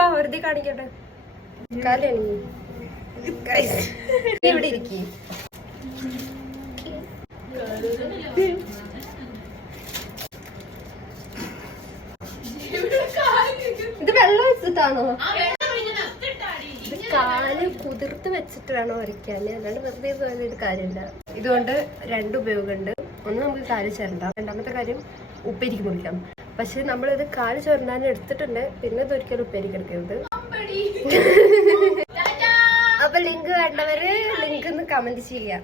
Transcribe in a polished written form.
വാ വെറുതെ കാണിക്കട്ടെ. കാലാണ് ഇവിടെ ഇരിക്കും. ഇത് വെള്ളം വെച്ചിട്ടാണോ? ഇത് കാല് കുതിർത്ത് വെച്ചിട്ട് വേണം വരയ്ക്കാന്, അല്ലാണ്ട് വെറുതെ പോയത് കാര്യമില്ല. ഇതുകൊണ്ട് രണ്ട് ഉപയോഗമുണ്ട്. ഒന്ന്, നമുക്ക് കാല് ചേരണ്ട. രണ്ടാമത്തെ കാര്യം, ഉപ്പേരിക്ക് മുറിക്കാം. പക്ഷെ നമ്മളിത് കാല് ചേർന്നാൻ എടുത്തിട്ടുണ്ട്. പിന്നെ ഇതൊരിക്കലും ഉപ്പേരിക്ക് എടുക്കരുത്. അപ്പൊ ലിങ്ക് വേണ്ടവര് ലിങ്ക് ഒന്ന് കമന്റ് ചെയ്യാം.